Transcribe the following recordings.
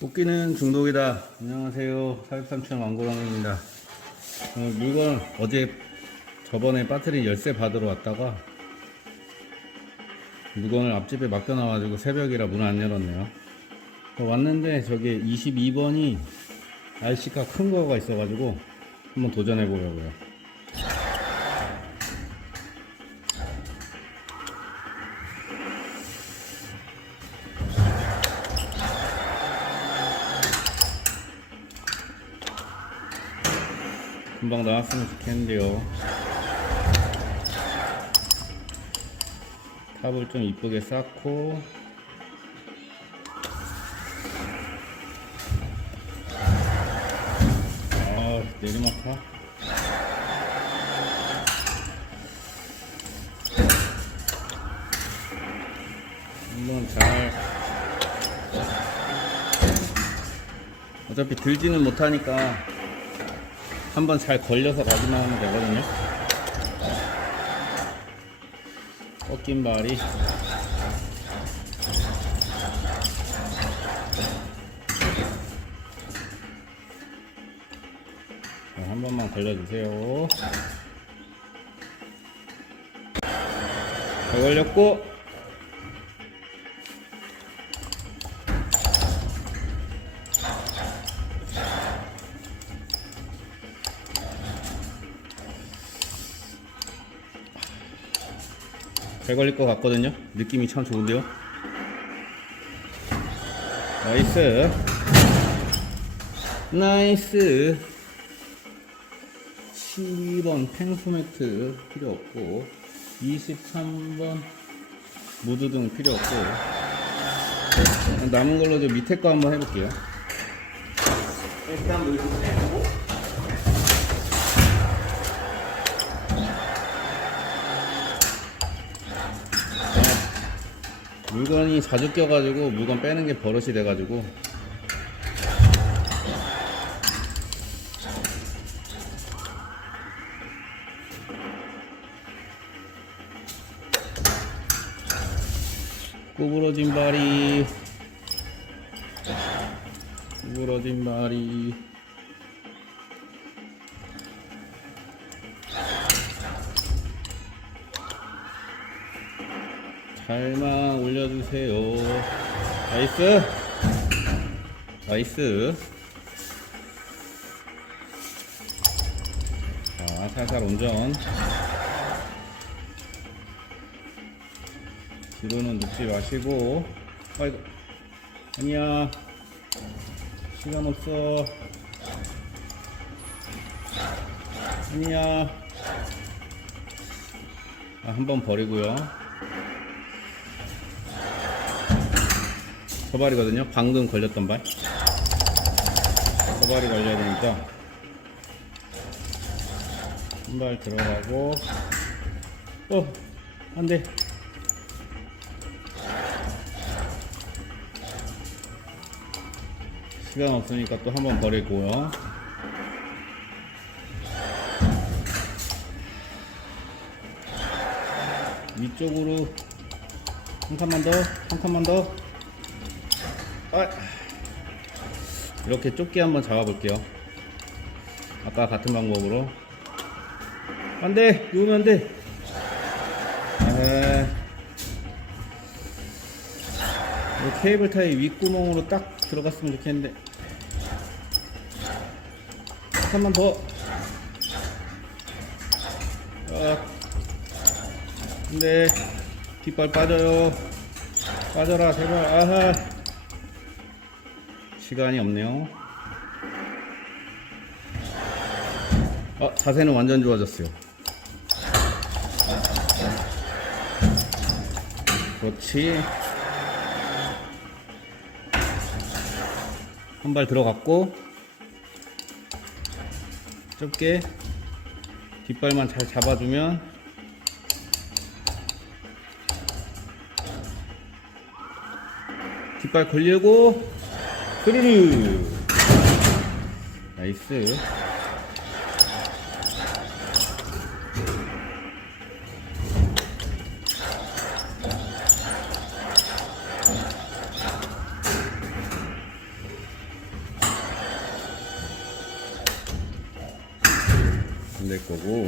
뽑기는 중독이다. 안녕하세요. 사육삼촌 왕고랑입니다. 어, 물건 어제 저번에 배터리 열쇠 받으러 왔다가 물건을 앞집에 맡겨놔가지고 새벽이라 문 안 열었네요. 어, 왔는데 저기 22번이 RC가 큰 거가 있어가지고 한번 도전해 보려고요. 금방 나왔으면 좋겠는데요. 탑을 좀 이쁘게 쌓고 아 내리막하 한번 잘. 어차피 들지는 못하니까 한번 잘 걸려서 가기만 하면 되거든요. 꺾인 발이 자, 한 번만 걸려주세요. 잘 걸렸고 잘 걸릴 것 같거든요. 느낌이 참 좋은데요. 나이스. 나이스. 12번 펜소매트 필요 없고 23번 무드등 필요 없고 남은 걸로 저 밑에 거 한번 해볼게요. 일단 물고 물건이 자주 껴가지고 물건 빼는 게 버릇이 돼가지고 잘만 올려주세요. 나이스. 나이스. 자, 살살 운전. 뒤로는 눕지 마시고. 아이고. 아니야. 시간 없어. 아니야. 아, 한번 버리고요. 저 발이거든요. 방금 걸렸던 발. 저 발이 걸려야 되니까 한 발 들어가고 어 안돼 시간 없으니까 또 한 번 버리고요. 위쪽으로 한 칸만 더, 한 칸만 더. 아. 이렇게 좁게 한번 잡아볼게요. 아까 같은 방법으로. 안 돼! 누우면 안 돼! 에... 이 케이블 타이 윗구멍으로 딱 들어갔으면 좋겠는데. 한번 더. 아. 근데, 뒷발 빠져요. 빠져라, 제발. 아하. 시간이 없네요. 어, 자세는 완전 좋아졌어요. 그렇지. 한 발 들어갔고, 좁게 뒷발만 잘 잡아주면 뒷발 걸리고 스르르 나이스. 될 거고.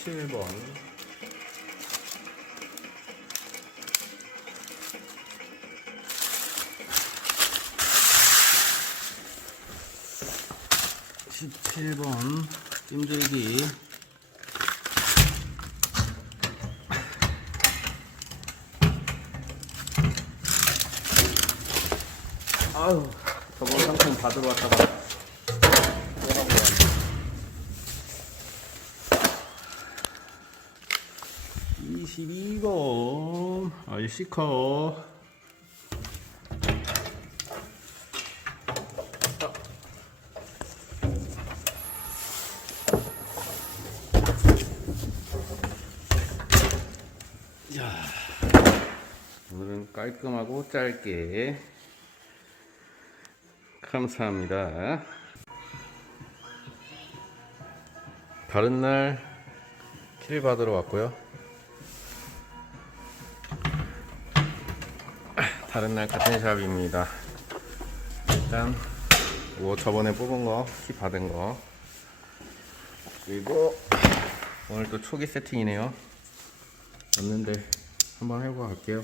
십칠 번. 십칠 번 찜질기. 아유 저번 상품 받으러 왔다가 뭐라고 왔네. 22번 아이시커. 자. 오늘은 깔끔하고 짧게. 감사합니다. 다른 날 킬 받으러 왔고요 다른 날 같은 샵입니다. 일단 뭐 저번에 뽑은 거, 키 받은 거 그리고 오늘 또 초기 세팅이네요. 왔는데 한번 해보고 갈게요.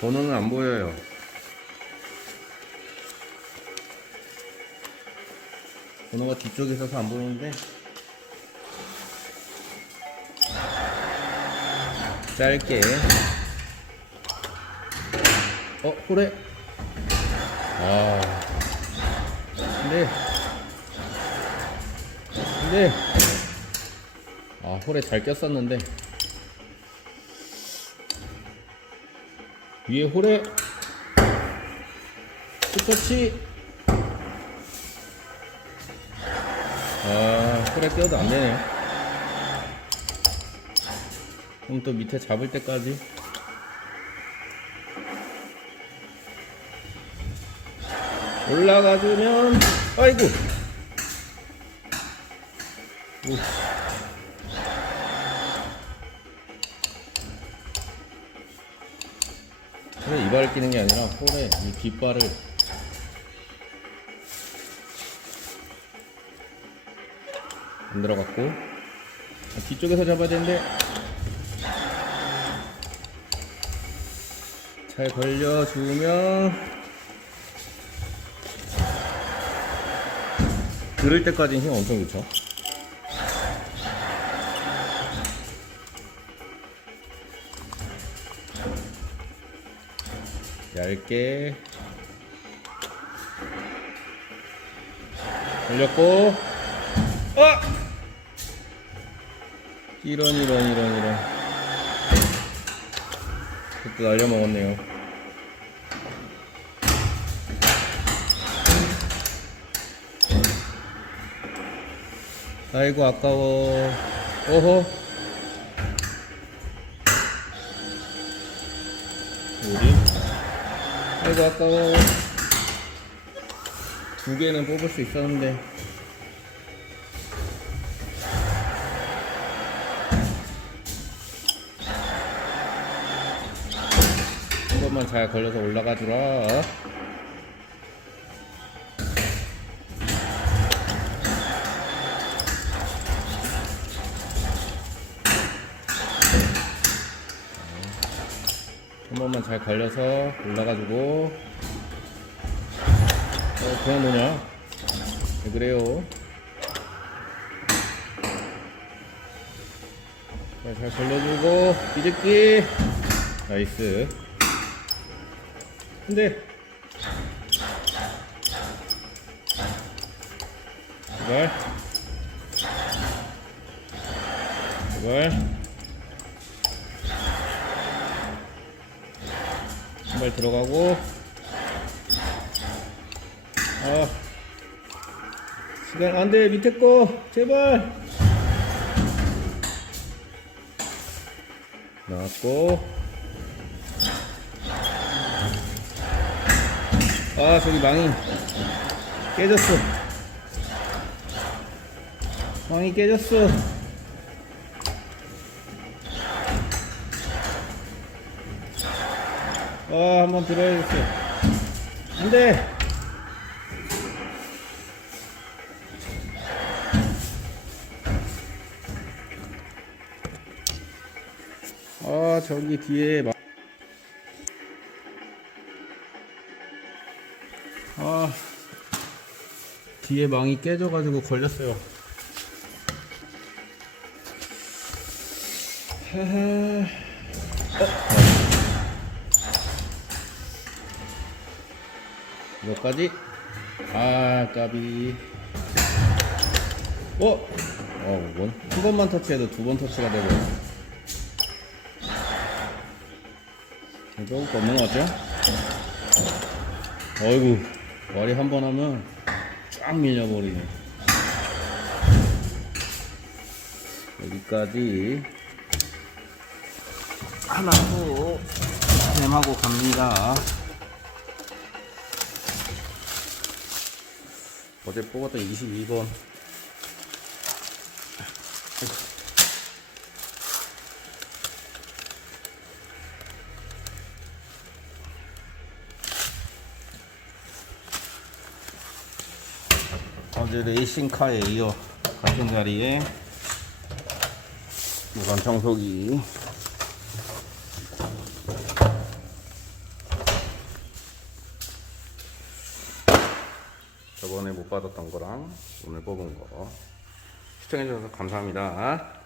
번호는 안 보여요. 번호가 뒤쪽에 있어서 안 보이는데 짧게. 어 호래 아. 근데 근데 아 호래 잘 꼈었는데. 위에 호래 똑같이 아 호래 껴도 안 되네요 그럼 또 밑에 잡을 때까지? 올라가주면 아이고! 오. 홀에 이발을 끼는 게 아니라 홀에 이 뒷발을. 안 들어갔고 아, 뒤쪽에서 잡아야 되는데 잘 걸려주면 들을 때까지 힘 엄청 좋죠 얇게 걸렸고 아! 이런 이런 이런 이런 그것도 날려먹었네요. 아이고 아까워. 어허. 우리? 아이고 아까워. 두 개는 뽑을 수 있었는데 한 번만 잘 걸려서 올라가 주라. 한 번만 잘 걸려서 올라가지고. 어 그냥 노냐? 왜 그래요? 자, 잘 걸려주고. 뒤집기. 나이스 근데 이걸 이걸 신발 들어가고. 아. 시간 안돼. 밑에 거. 제발. 나왔고 아 저기 망이 깨졌어. 망이 깨졌어. 아 한번 들어야겠어. 안돼! 아 저기 뒤에 막 아, 뒤에 망이 깨져가지고 걸렸어요. 하하. 이거까지 아 까비 어? 어, 원, 한 번만 터치해도 두 번 터치가 되고 이거 없는 것 같죠? 어이구 머리 한 번 하면 쫙 밀려버리네. 여기까지. 하나 더 뱀하고 갑니다. 어제 뽑았던 22번 어제 레이싱카에 이어 같은 자리에 무관 청소기 저번에 못 받았던 거랑 오늘 뽑은 거 시청해주셔서 감사합니다.